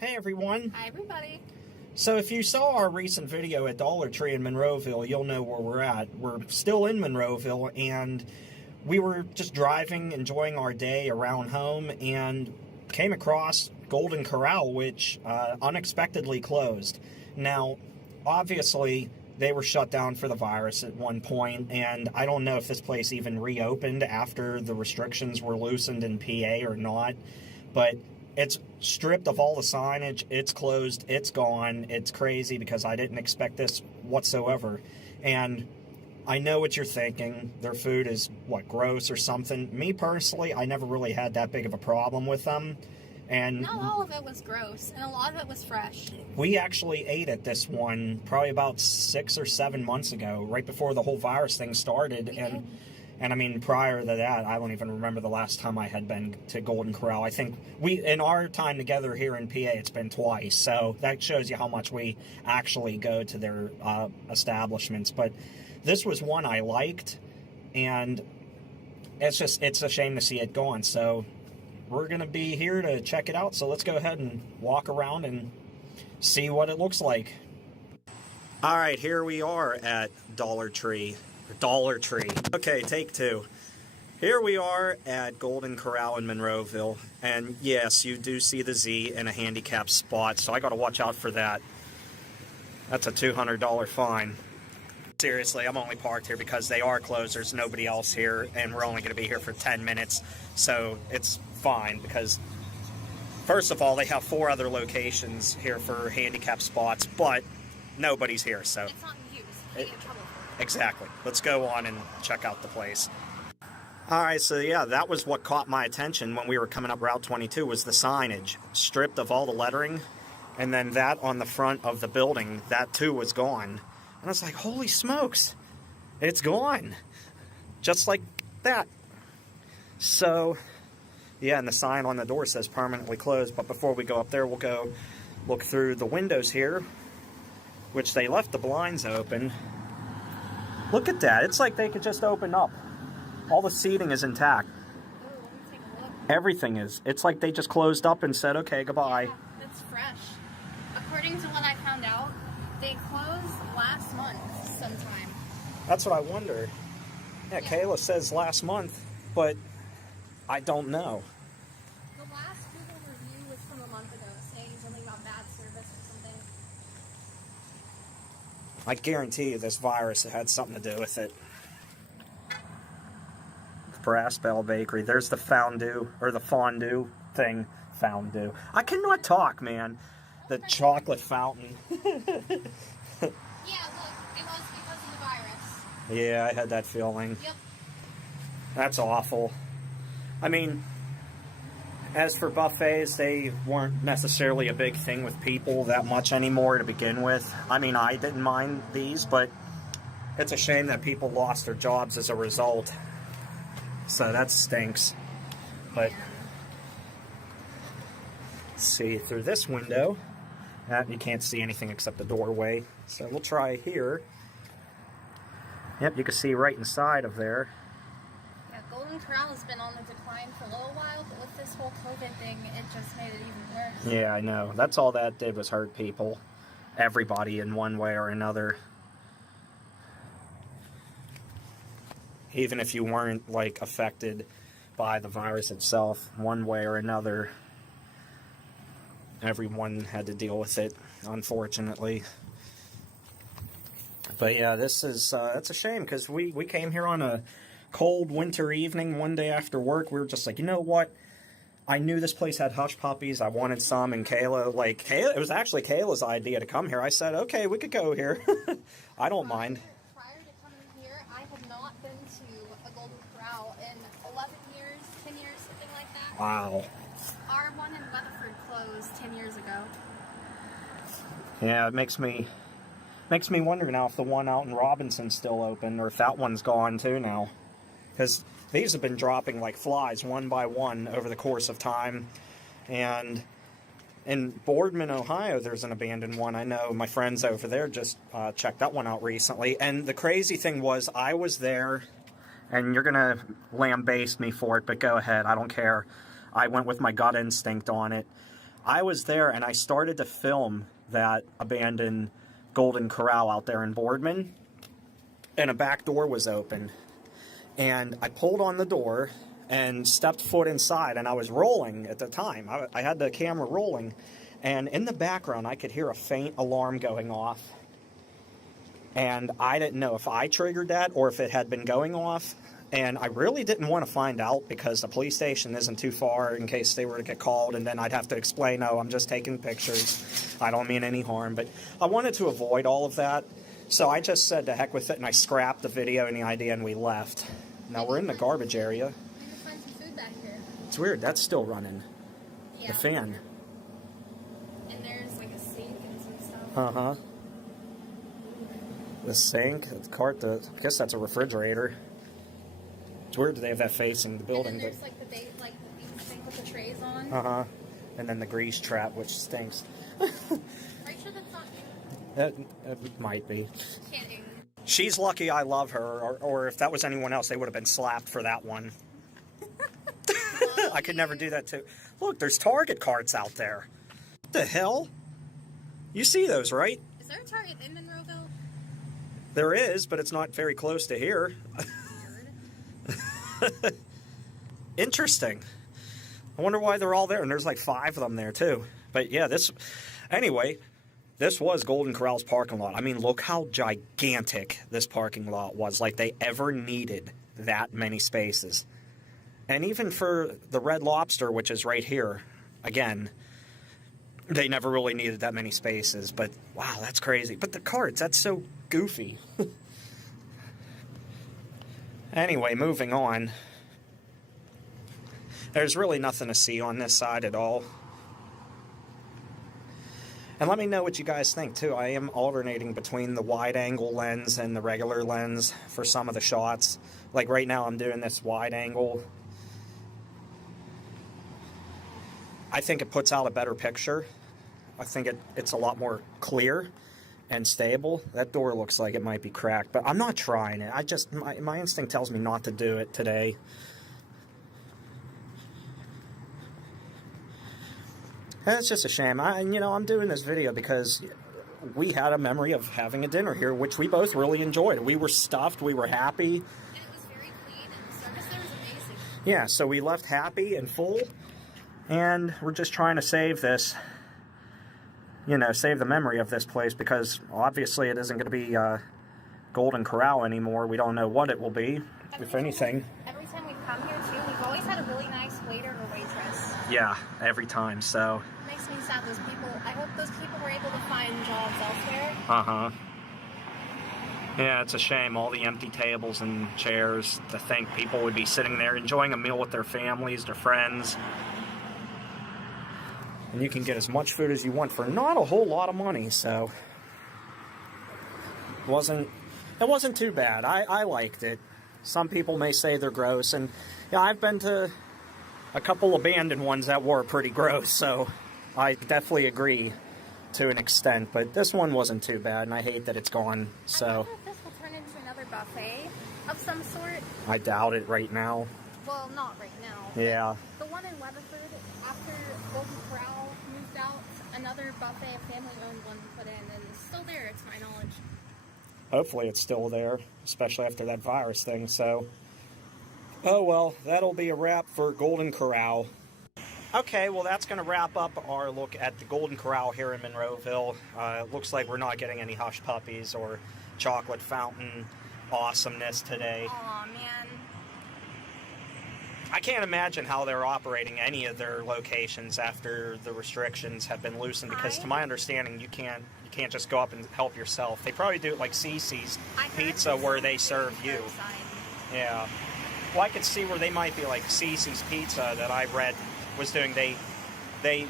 Hey everyone. Hi everybody. So if you saw our recent video at Dollar Tree in Monroeville, you'll know where we're at. We're still in Monroeville, and we were just driving, enjoying our day around home, and came across Golden Corral, which unexpectedly closed. Now, obviously, they were shut down for the virus at one point, and I don't know if this place even reopened after the restrictions were loosened in PA or not, but it's stripped of all the signage, it's closed, it's gone, it's crazy because I didn't expect this whatsoever. And I know what you're thinking, their food is, gross or something. Me personally, I never really had that big of a problem with them. And not all of it was gross, and a lot of it was fresh. We actually ate at this one probably about 6 or 7 months ago, right before the whole virus thing started. And I mean, prior to that, I don't even remember the last time I had been to Golden Corral. I think in our time together here in PA, it's been twice. So that shows you how much we actually go to their establishments. But this was one I liked, and it's a shame to see it gone. So we're going to be here to check it out. So let's go ahead and walk around and see what it looks like. All right, here we are at Dollar Tree. Okay, take two. Here we are at Golden Corral in Monroeville, and yes, you do see the Z in a handicapped spot, so I got to watch out for that. That's a $200 fine. Seriously, I'm only parked here because they are closed. There's nobody else here, and we're only going to be here for 10 minutes, so it's fine because, first of all, they have 4 other locations here for handicapped spots, but nobody's here, so it's not in use. You get in trouble. Exactly. Let's go on and check out the place. Alright, so yeah, that was what caught my attention when we were coming up Route 22, was the signage. Stripped of all the lettering, and then that on the front of the building, that too was gone. And I was like, holy smokes, it's gone. Just like that. So, yeah, and the sign on the door says permanently closed, but before we go up there, we'll go look through the windows here, which they left the blinds open. Look at that. It's like they could just open up. All the seating is intact. Ooh, let me take a look. Everything is. It's like they just closed up and said, okay, goodbye. Yeah, it's fresh. According to what I found out, they closed last month sometime. That's what I wonder. Yeah, Kayla says last month, but I don't know. The last Google review was from a month ago, saying something about bad service or something. I guarantee you this virus had something to do with it. Brass Bell Bakery. There's the fondue thing. Fondue. I cannot talk, man. The chocolate fountain. Yeah, look, it was because of the virus. Yeah, I had that feeling. Yep. That's awful. I mean, as for buffets, they weren't necessarily a big thing with people that much anymore to begin with. I mean, I didn't mind these, but it's a shame that people lost their jobs as a result. So that stinks. But see through this window, you can't see anything except the doorway. So we'll try here. Yep, you can see right inside of there. Yeah, Golden Corral has been on the decline for a little while, but with this whole COVID thing, it just made it even worse. Yeah, I know. That's all that did was hurt people. Everybody in one way or another. Even if you weren't, like, affected by the virus itself, one way or another, everyone had to deal with it, unfortunately. But yeah, this is, it's a shame, because we came here on a cold winter evening one day after work. We were just like, you know what? I knew this place had hush puppies. I wanted some, and Kayla, it was actually Kayla's idea to come here. I said, okay, we could go here. I don't mind. Prior to coming here, I had not been to a Golden Corral in 11 years, 10 years, something like that. Wow. Our one in Weatherford closed 10 years ago. Yeah, it makes me wonder now if the one out in Robinson's still open, or if that one's gone too now. Because these have been dropping like flies one by one over the course of time. And in Boardman, Ohio, there's an abandoned one. I know my friends over there just checked that one out recently. And the crazy thing was, I was there, and you're going to lambaste me for it, but go ahead. I don't care. I went with my gut instinct on it. I was there and I started to film that abandoned Golden Corral out there in Boardman, and a back door was open. And I pulled on the door and stepped foot inside, and I was rolling at the time. I had the camera rolling, and in the background I could hear a faint alarm going off. And I didn't know if I triggered that or if it had been going off. And I really didn't want to find out because the police station isn't too far in case they were to get called, and then I'd have to explain, oh, I'm just taking pictures. I don't mean any harm. But I wanted to avoid all of that. So I just said to heck with it, and I scrapped the video and the idea, and we left. Now we're in the garbage area. We can find some food back here. It's weird. That's still running. Yeah. The fan. And there's like a sink and some stuff. Uh-huh. The sink, the cart, I guess that's a refrigerator. It's weird that they have that facing the building. And then there's like the sink with the trays on. Uh-huh. And then the grease trap, which stinks. Are you sure that's not you? That might be. Kidding. She's lucky I love her, or if that was anyone else, they would have been slapped for that one. I could never do that too. Look, there's Target carts out there. What the hell? You see those, right? Is there a Target in Monroeville? There is, but it's not very close to here. Interesting. I wonder why they're all there, and there's like 5 of them there too. But yeah, anyway, this was Golden Corral's parking lot. I mean, look how gigantic this parking lot was. Like they ever needed that many spaces. And even for the Red Lobster, which is right here, again, they never really needed that many spaces. But wow, that's crazy. But the carts, that's so goofy. Anyway, moving on. There's really nothing to see on this side at all. And let me know what you guys think, too. I am alternating between the wide-angle lens and the regular lens for some of the shots. Like right now, I'm doing this wide-angle. I think it puts out a better picture. I think it's a lot more clear and stable. That door looks like it might be cracked, but I'm not trying it. My instinct tells me not to do it today. And it's just a shame. I'm doing this video because we had a memory of having a dinner here, which we both really enjoyed. We were stuffed. We were happy. And it was very clean, and the service there was amazing. Yeah, so we left happy and full, and we're just trying to save this. Save the memory of this place, because obviously it isn't going to be Golden Corral anymore. We don't know what it will be, if anything. Every time we've come here, too, we've always had a really nice waiter or waitress. Yeah, every time, so. It makes me sad, those people. I hope those people were able to find jobs elsewhere. Uh-huh. Yeah, it's a shame, all the empty tables and chairs, to think people would be sitting there enjoying a meal with their families, their friends. And you can get as much food as you want for not a whole lot of money, so it wasn't too bad. I liked it. Some people may say they're gross, and yeah, I've been to a couple abandoned ones that were pretty gross, so I definitely agree to an extent, but this one wasn't too bad, and I hate that it's gone, so. I wonder if this will turn into another buffet of some sort. I doubt it right now. Well, not right now. Yeah. The one in Weatherford, after Golden Corral moved out, another buffet, a family-owned one put in, and it's still there, to my knowledge. Hopefully it's still there, especially after that virus thing, so. Oh well, that'll be a wrap for Golden Corral. Okay, well that's going to wrap up our look at the Golden Corral here in Monroeville. It looks like we're not getting any hush puppies or chocolate fountain awesomeness today. Aw, man. I can't imagine how they're operating any of their locations after the restrictions have been loosened, because to my understanding, you can't just go up and help yourself. They probably do it like Cece's Pizza, where they serve you. Yeah. Well, I could see where they might be like Cece's Pizza that I read was doing. They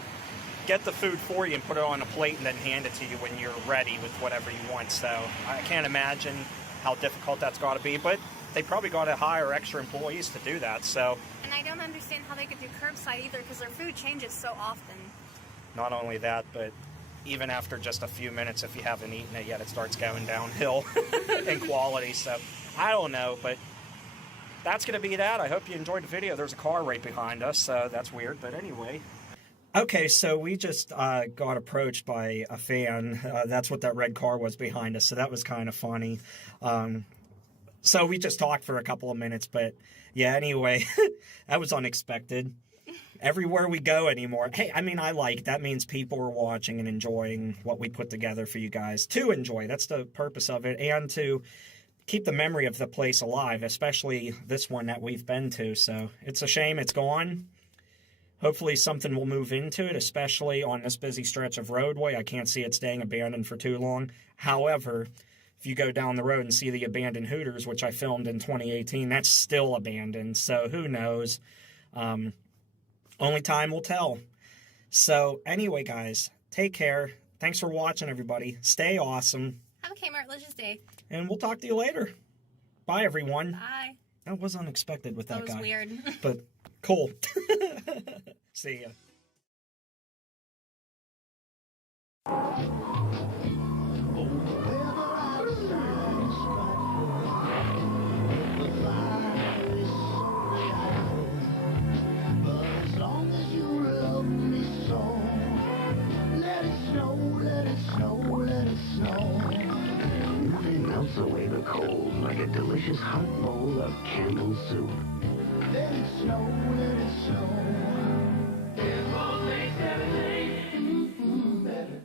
get the food for you and put it on a plate and then hand it to you when you're ready with whatever you want. So I can't imagine how difficult that's got to be, but they probably got to hire extra employees to do that. So. And I don't understand how they could do curbside either, because their food changes so often. Not only that, but even after just a few minutes, if you haven't eaten it yet, it starts going downhill in quality. So I don't know, but that's going to be that. I hope you enjoyed the video. There's a car right behind us, so that's weird. But anyway. Okay, so we just got approached by a fan. That's what that red car was behind us, so that was kind of funny. So we just talked for a couple of minutes, but yeah, anyway, that was unexpected. Everywhere we go anymore. Hey, I mean, I like that means people are watching and enjoying what we put together for you guys to enjoy. That's the purpose of it, and to keep the memory of the place alive, especially this one that we've been to. So it's a shame it's gone. Hopefully something will move into it, especially on this busy stretch of roadway. I can't see it staying abandoned for too long. However, if you go down the road and see the abandoned Hooters, which I filmed in 2018, that's still abandoned. So who knows? Only time will tell. So anyway, guys, take care. Thanks for watching, everybody. Stay awesome. Have a K-Mart delicious day. And we'll talk to you later. Bye, everyone. Bye. That was unexpected with that guy. That was weird. But cool. See ya. Melts away the cold like a delicious hot bowl of candle soup. Let it snow, let it snow. If only 17 better.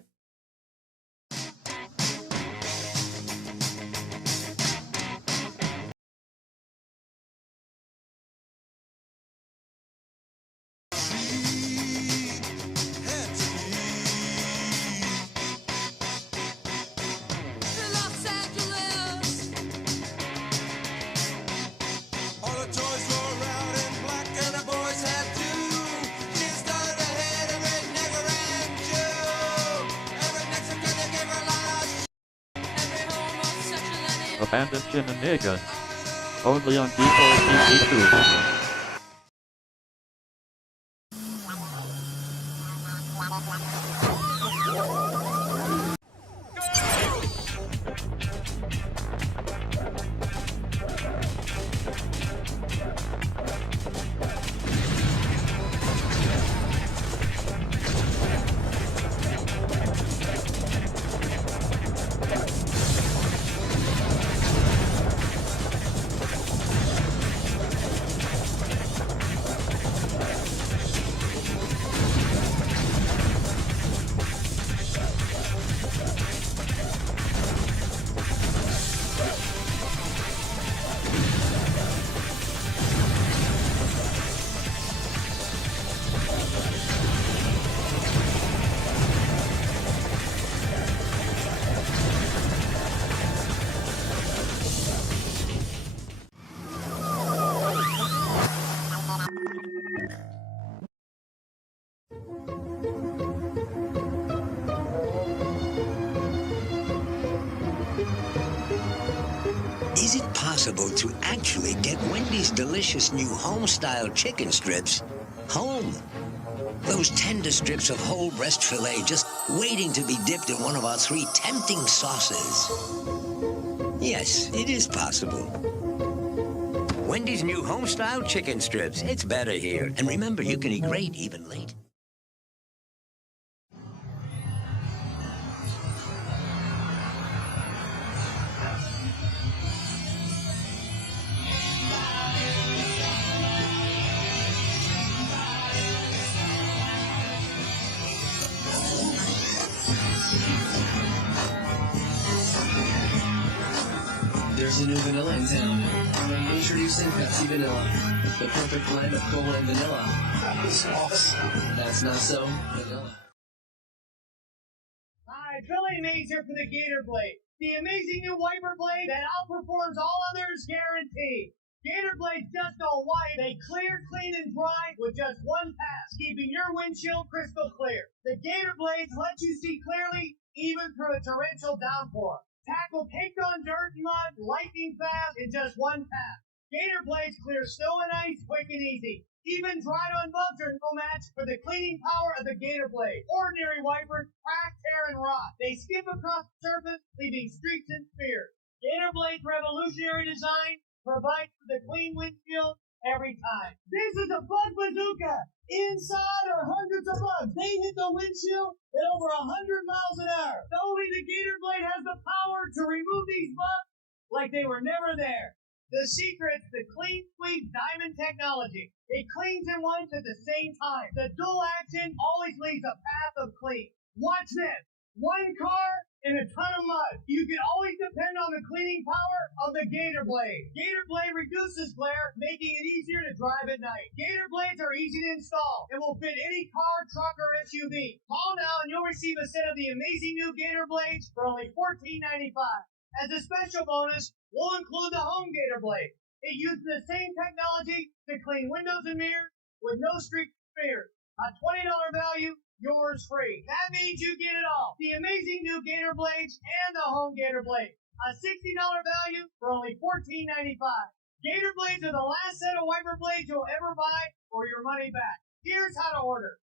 Abandoned Shenanigans. Only on D4 Is it possible to actually get Wendy's delicious new home-style chicken strips home? Those tender strips of whole breast filet just waiting to be dipped in one of our 3 tempting sauces. Yes, it is possible. Wendy's new home-style chicken strips. It's better here. And remember, you can eat great even late. There's a new vanilla in town. Introducing Pepsi Vanilla, the perfect blend of cola and vanilla. That's not so vanilla. Hi, Billy Mays here for the Gator Blade, the amazing new wiper blade that outperforms all others guaranteed. Gator Blades just don't wipe, they clear, clean, and dry with just one pass, keeping your windshield crystal clear. The Gator Blades let you see clearly even through a torrential downpour. Tackle caked on dirt and mud, lightning fast in just one pass. Gator Blades clear snow and ice quick and easy. Even dried on bumps are no match for the cleaning power of the Gator Blade. Ordinary wipers crack, tear, and rot. They skip across the surface, leaving streaks and spears. Gator Blade's revolutionary design provides for the clean windshield every time. This is a bug bazooka. Inside are hundreds of bugs. They hit the windshield at over 100 miles an hour. Only the Gator Blade has the power to remove these bumps like they were never there. The secret's the Clean Squeeze Diamond technology. It cleans and whites at the same time. The dual action always leaves a path of clean. Watch this. One car and a ton of mud. You can always depend on the cleaning power of the Gator Blade. Gator Blade reduces glare, making it easier to drive at night. Gator Blades are easy to install and will fit any car, truck, or SUV. Call now and you'll receive a set of the amazing new Gator Blades for only $14.95. As a special bonus, we'll include the home Gator Blade. It uses the same technology to clean windows and mirrors with no streak smears. A $20 value, yours free. That means you get it all. The amazing new Gator Blades and the home Gator Blade. A $60 value for only $14.95. Gator Blades are the last set of wiper blades you'll ever buy or your money back. Here's how to order.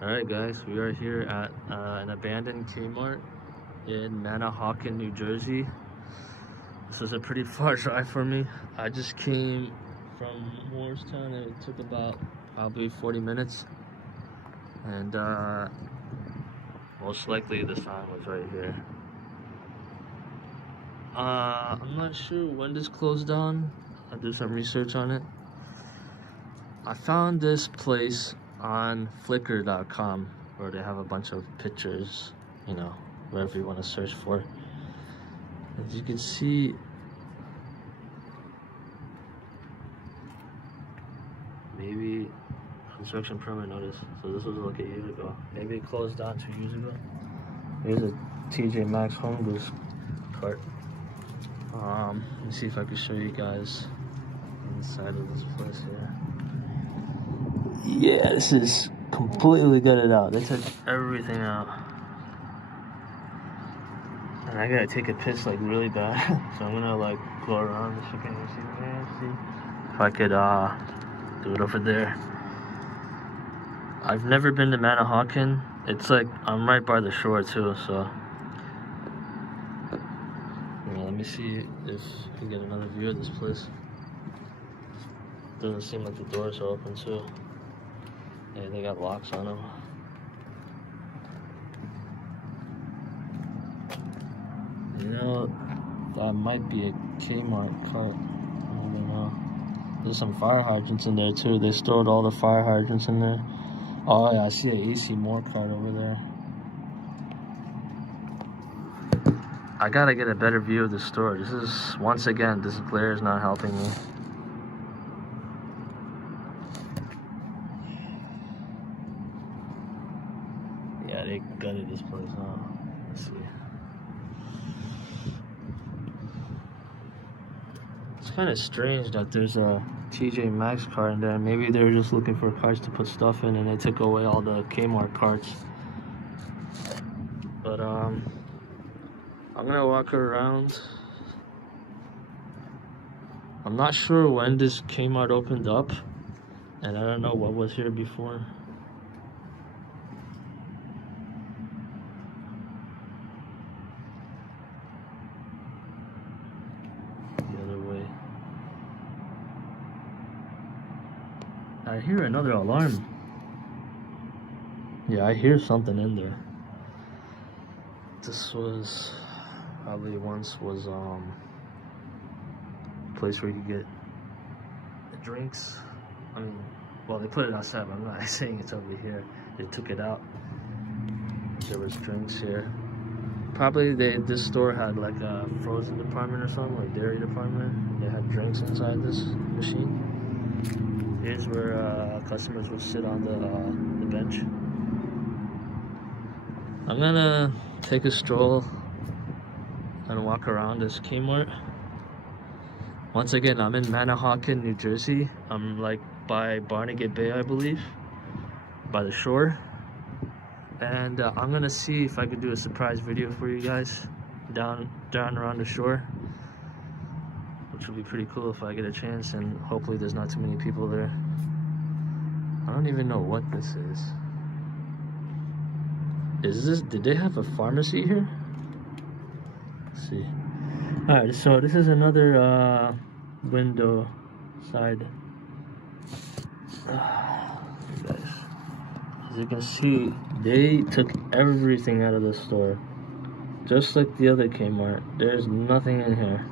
Alright guys, we are here at an abandoned K-Mart in Manahawkin, New Jersey. This is a pretty far drive for me. I just came from Moorestown and it took about probably 40 minutes. And most likely the sign was right here. I'm not sure when this closed down. I'll do some research on it. I found this place on flickr.com where they have a bunch of pictures, you know, wherever you want to search for. As you can see, maybe construction permit notice. So this was like a year ago. Maybe it closed down 2 years ago. Here's a TJ Maxx Home Goods cart. Let me see if I can show you guys inside of this place here. Yeah, this is completely gutted out. They took everything out. And I gotta take a piss like really bad. So I'm gonna like go around if you can see. If I could do it over there. I've never been to Manahawkin. It's like I'm right by the shore too, so yeah, let me see if we can get another view of this place. Doesn't seem like the doors are open too. Yeah, they got locks on them. You know, that might be a K-Mart cart. I don't know. There's some fire hydrants in there too. They stored all the fire hydrants in there. Oh yeah, I see an AC Moore cart over there. I gotta get a better view of the store. This is, once again, this glare is not helping me. Yeah, they gutted this place out. Let's see. It's kind of strange that there's a TJ Maxx cart in there. Maybe they were just looking for carts to put stuff in and they took away all the Kmart carts. But I'm gonna walk around. I'm not sure when this Kmart opened up, and I don't know what was here before. I hear another alarm. Yeah, I hear something in there. This was probably once was a place where you could get the drinks. I mean, well, they put it outside, but I'm not saying it's over here. They took it out. There was drinks here. Probably this store had like a frozen department or something, like dairy department. They had drinks inside this machine. Here's where customers would sit on the bench. I'm gonna take a stroll and walk around this Kmart. Once again, I'm in Manahawkin, New Jersey. I'm like by Barnegat Bay, I believe, by the shore. And I'm gonna see if I could do a surprise video for you guys down around the shore, which would be pretty cool if I get a chance, and hopefully there's not too many people there. I don't even know what this is. Did they have a pharmacy here? Let's see. Alright, so this is another window side. Guys, as you can see, they took everything out of the store. Just like the other K-Mart, there's nothing in here.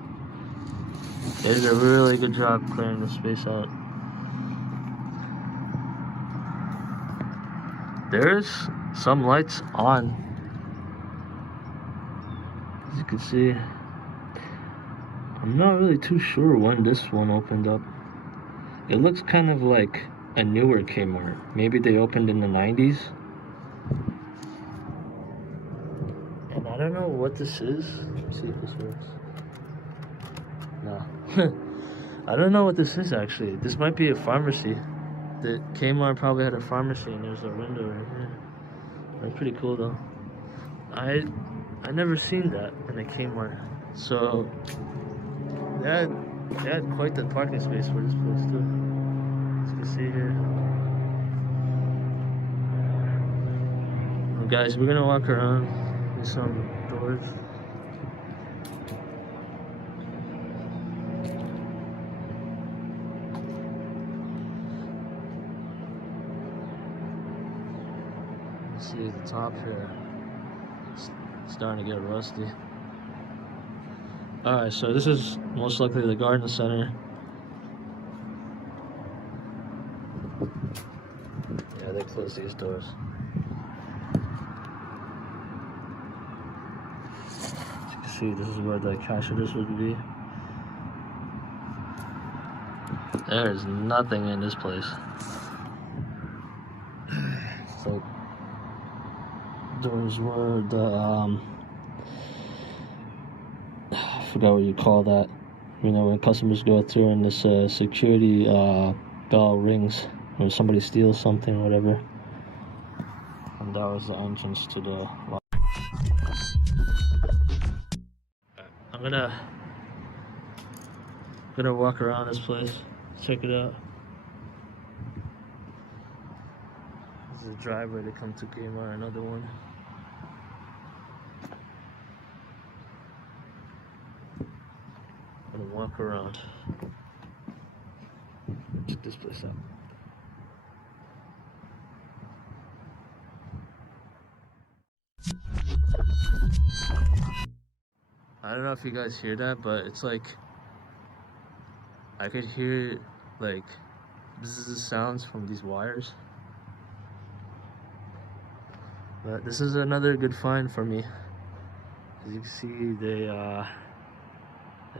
They did a really good job clearing the space out. There's some lights on. As you can see, I'm not really too sure when this one opened up. It looks kind of like a newer K-Mart. Maybe they opened in the 90s. And I don't know what this is. Let's see if this works. No. I don't know what this is actually. This might be a pharmacy. The K-Mart probably had a pharmacy, and there's a window right here. That's pretty cool though. I never seen that in a K-Mart. So they had quite the parking space for this place too. As you can see here. Well, guys, we're gonna walk around. There's some doors. See the top here, it's starting to get rusty. Alright, so this is most likely the garden center. Yeah, they closed these doors. As you can see, this is where the cash register would be. There's nothing in this place. So doors were the I forgot what you call that. You know, when customers go through and this security bell rings when somebody steals something, whatever. And that was the entrance to the. I'm gonna walk around this place, check it out. This is a driveway to come to K-Mart, another one. I'm gonna walk around. Check this place out. I don't know if you guys hear that, but it's like I could hear like bzzz sounds from these wires. But this is another good find for me. As you can see, they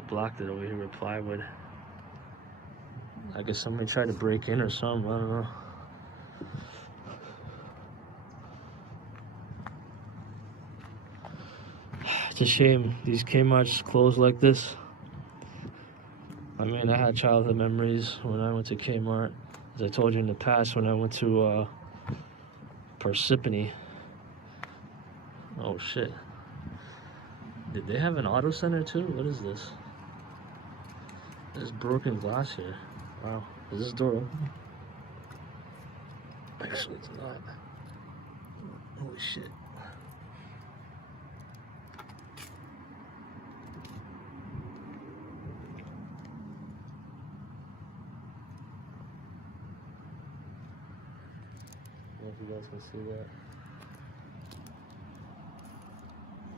blocked it over here with plywood. I guess somebody tried to break in or something, I don't know. It's a shame these K-Marts closed like this. I mean, I had childhood memories when I went to K-Mart. As I told you in the past, when I went to Parsippany. Oh shit. Did they have an auto center too? What is this? There's broken glass here. Wow. Is this door open? Actually, it's not. Holy shit. I don't know if you guys can see that.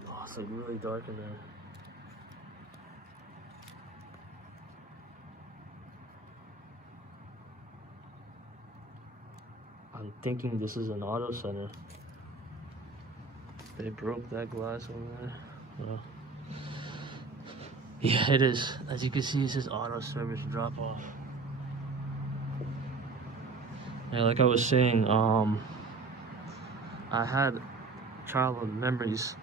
Oh, it's like really dark in there. I'm thinking this is an auto center. They broke that glass over there. Well, yeah, it is. As you can see, it says auto service drop off. Yeah, like I was saying, I had childhood memories.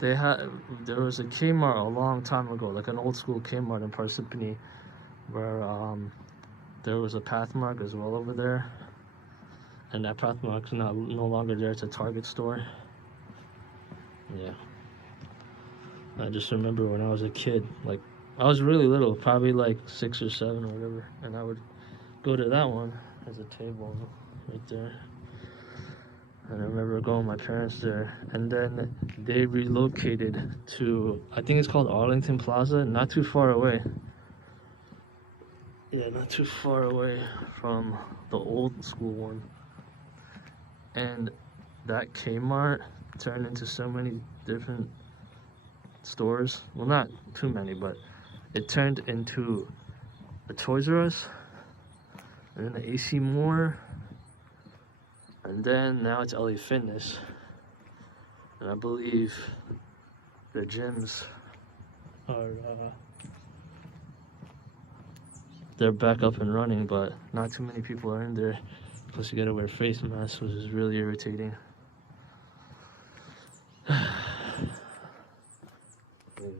There was a K-Mart a long time ago, like an old school K-Mart in Parsippany, where there was a Pathmark as well over there. and that Pathmark's no longer there. It's a Target store. Yeah. I just remember when I was a kid, like, I was really little, probably like 6 or 7 or whatever, and I would go to that one. There's a table right there. And I remember going with my parents there, and then they relocated to, I think it's called Arlington Plaza, not too far away. Yeah, not too far away from the old school one. And that K-Mart turned into so many different stores. Well, not too many, but it turned into a Toys R Us, and then the AC Moore, and then now it's LA Fitness. And I believe the gyms are, they're back up and running, but not too many people are in there. Plus you gotta wear face masks, which is really irritating.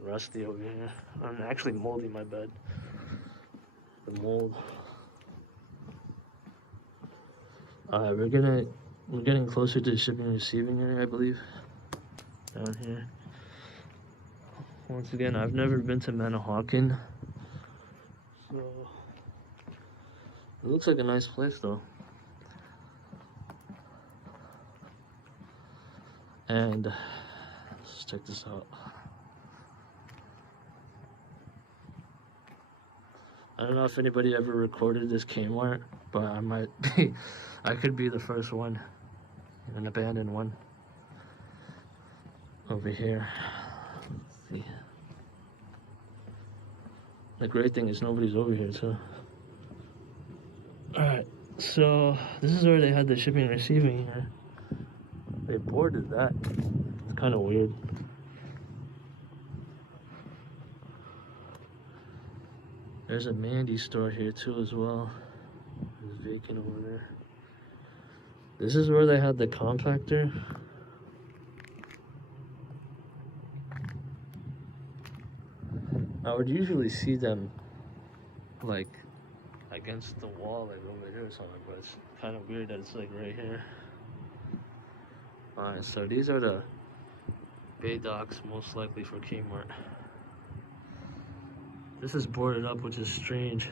Rusty over here. I'm actually molding my bed. The mold. Alright, we're getting closer to the shipping and receiving area, I believe. Down here. Once again, I've never been to Manahawkin. So it looks like a nice place though. And let's check this out. I don't know if anybody ever recorded this K-Mart, but I might be. I could be the first one, an abandoned one. Over here. Let's see. The great thing is nobody's over here, too. Alright, so this is where they had the shipping and receiving here. They boarded that. It's kind of weird. There's a Mandy store here too as well. It's vacant over there. This is where they had the compactor. I would usually see them like against the wall, like over here or something, but it's kind of weird that it's like right here. Alright, so these are the bay docks, most likely for K-Mart. This is boarded up, which is strange.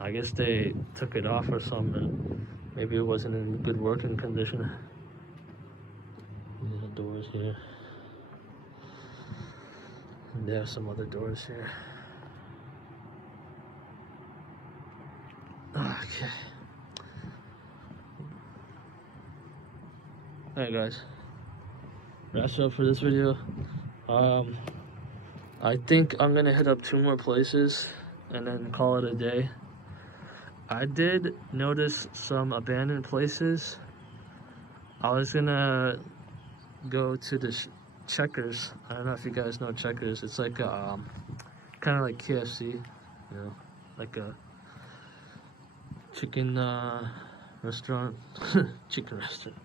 I guess they took it off or something. Maybe it wasn't in good working condition. These are doors here. And there are some other doors here. Okay. Alright guys. That's it up for this video. I think I'm gonna hit up 2 more places and then call it a day. I did notice some abandoned places. I was gonna go to the Checkers. I don't know if you guys know Checkers. It's like a kind of like KFC, you know, like a chicken restaurant. Chicken restaurant.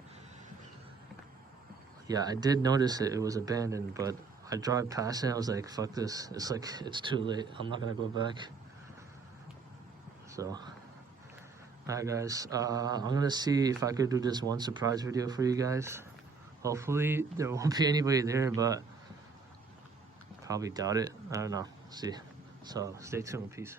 Yeah, I did notice it was abandoned, but I drive past it and I was like, fuck this. It's like, it's too late. I'm not gonna go back. So, alright guys, I'm gonna see if I could do this one surprise video for you guys. Hopefully there won't be anybody there, but probably doubt it. I don't know. See. So, stay tuned. Peace.